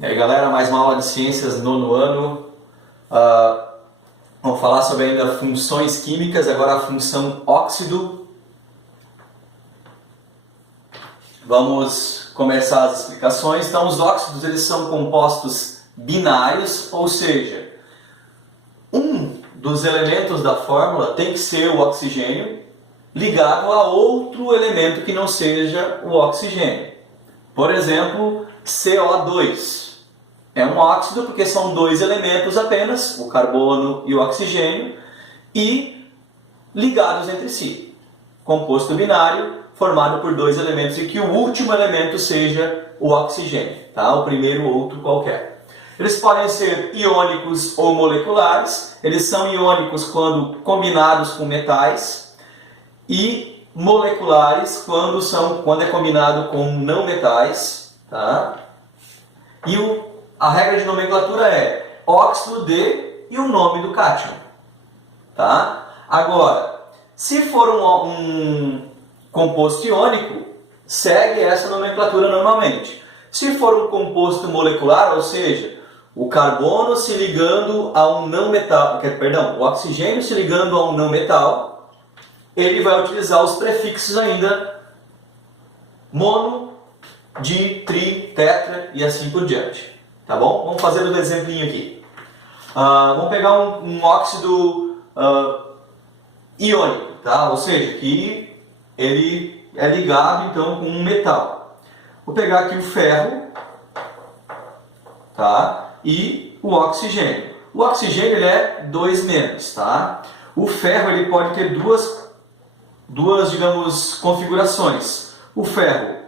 E aí galera, mais uma aula de ciências nono ano. Vamos falar sobre ainda funções químicas, agora a função óxido. Vamos começar as explicações. Então os óxidos eles são compostos binários, ou seja, um dos elementos da fórmula tem que ser o oxigênio ligado a outro elemento que não seja o oxigênio. Por exemplo, CO2. É um óxido porque são dois elementos apenas, o carbono e o oxigênio, e ligados entre si. Composto binário formado por dois elementos e que o último elemento seja o oxigênio, tá? O primeiro ou outro qualquer. Eles podem ser iônicos ou moleculares. Eles são iônicos quando combinados com metais e moleculares quando é combinado com não metais, tá? E a regra de nomenclatura é óxido de e o nome do cátion, tá? Agora, se for um composto iônico, segue essa nomenclatura normalmente. Se for um composto molecular, ou seja, o carbono se ligando a um não metal, o oxigênio se ligando a um não metal, ele vai utilizar os prefixos ainda mono, di, tri, tetra e assim por diante. Tá bom? Vamos fazer um exemplinho aqui. Vamos pegar um óxido iônico, tá? Ou seja, que ele é ligado então com um metal. Vou pegar aqui o ferro, tá? E o oxigênio. O oxigênio ele é 2-, tá? O ferro ele pode ter duas, digamos, configurações. O ferro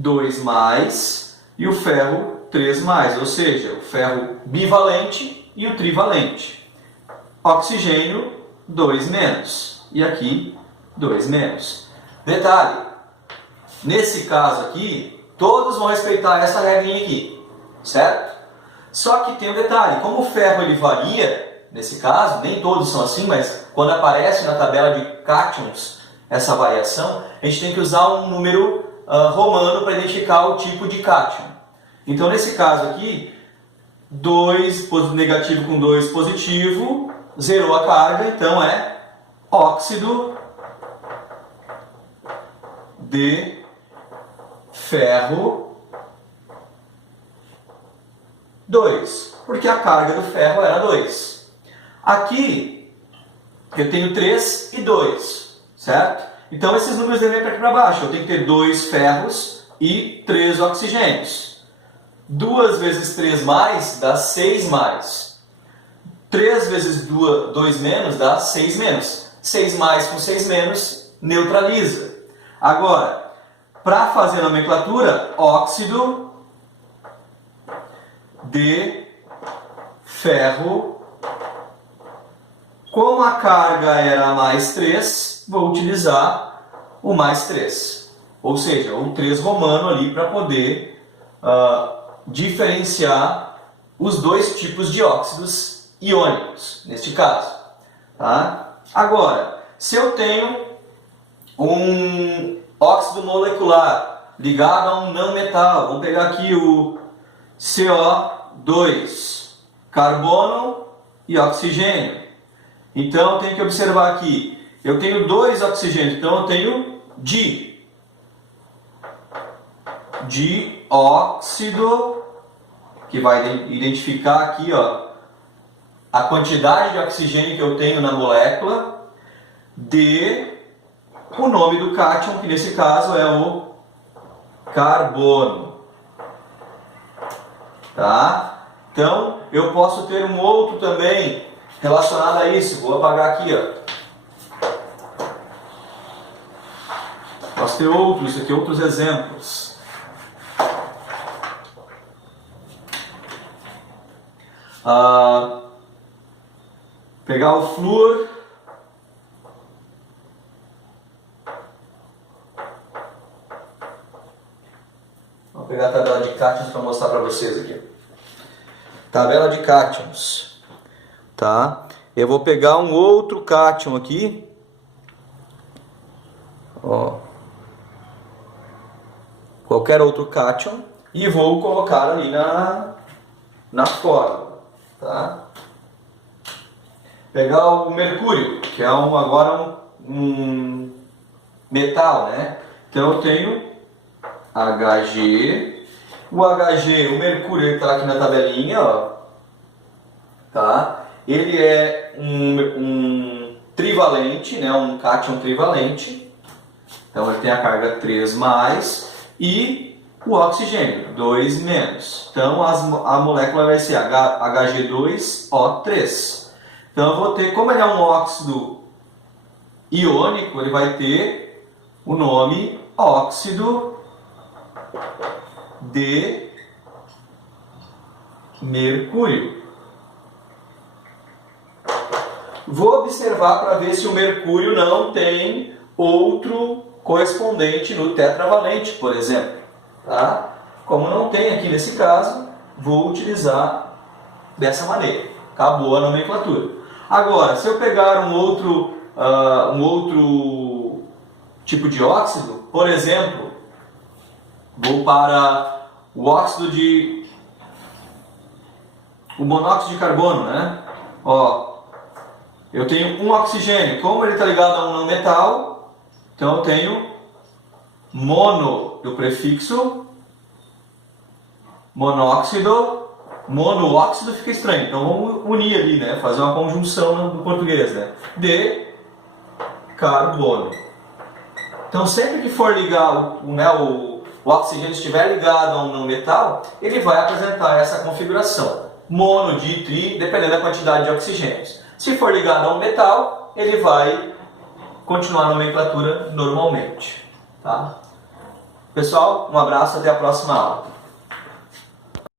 2+ e o ferro 3+, ou seja, o ferro bivalente e o trivalente. Oxigênio 2- e aqui 2-. Detalhe, nesse caso aqui, todos vão respeitar essa regrinha aqui, certo? Só que tem um detalhe, como o ferro ele varia, nesse caso, nem todos são assim, mas quando aparece na tabela de cátions essa variação, a gente tem que usar um número romano para identificar o tipo de cátion. Então, nesse caso aqui, 2 negativo com 2 positivo, zerou a carga, então é óxido de ferro 2, porque a carga do ferro era 2. Aqui, eu tenho 3 e 2, certo? Então, esses números devem ir para aqui para baixo. Eu tenho que ter 2 ferros e 3 oxigênios. 2 vezes 3+ dá 6+. 3 vezes 2- dá 6-. 6+ com 6- neutraliza. Agora, para fazer a nomenclatura, óxido de ferro, como a carga era +3, vou utilizar o +3. Ou seja, o 3 romano ali para poder diferenciar os dois tipos de óxidos iônicos, neste caso. Tá? Agora, se eu tenho um óxido molecular ligado a um não metal, vamos pegar aqui o CO2, carbono e oxigênio. Então, eu tenho que observar aqui, eu tenho 2 oxigênios, então eu tenho dióxido, que vai identificar aqui a quantidade de oxigênio que eu tenho na molécula, de o nome do cátion, que nesse caso é o carbono. Tá? Então, eu posso ter um outro também relacionado a isso. Vou apagar aqui. Posso ter outros exemplos. Pegar o flúor, vou pegar a tabela de cátions para mostrar para vocês aqui. Tabela de cátions, tá? Eu vou pegar um outro cátion aqui, qualquer outro cátion, e vou colocar ali na fórmula. Tá? Pegar o mercúrio, que é agora um metal, né? Então eu tenho Hg, o Hg, o mercúrio está aqui na tabelinha, ó, tá? Ele é um trivalente, né? Um cátion trivalente, então ele tem a carga 3+, e o oxigênio, 2-. Então a molécula vai ser Hg2O3. Então eu vou ter, como ele é um óxido iônico, ele vai ter o nome óxido de mercúrio. Vou observar para ver se o mercúrio não tem outro correspondente no tetravalente, por exemplo. Tá? Como não tem aqui nesse caso, vou utilizar dessa maneira. Acabou a nomenclatura. Agora, se eu pegar um outro tipo de óxido, por exemplo, vou para o monóxido de carbono, né? Ó, eu tenho um oxigênio, como ele está ligado a um não metal, então eu tenho mono do prefixo, monóxido, monoóxido fica estranho, então vamos unir ali, né? Fazer uma conjunção no português, né? De carbono. Então sempre que for ligar o oxigênio estiver ligado a um não metal, ele vai apresentar essa configuração. Mono, di, tri, dependendo da quantidade de oxigênios. Se for ligado a um metal, ele vai continuar a nomenclatura normalmente. Tá? Pessoal, um abraço, até a próxima aula.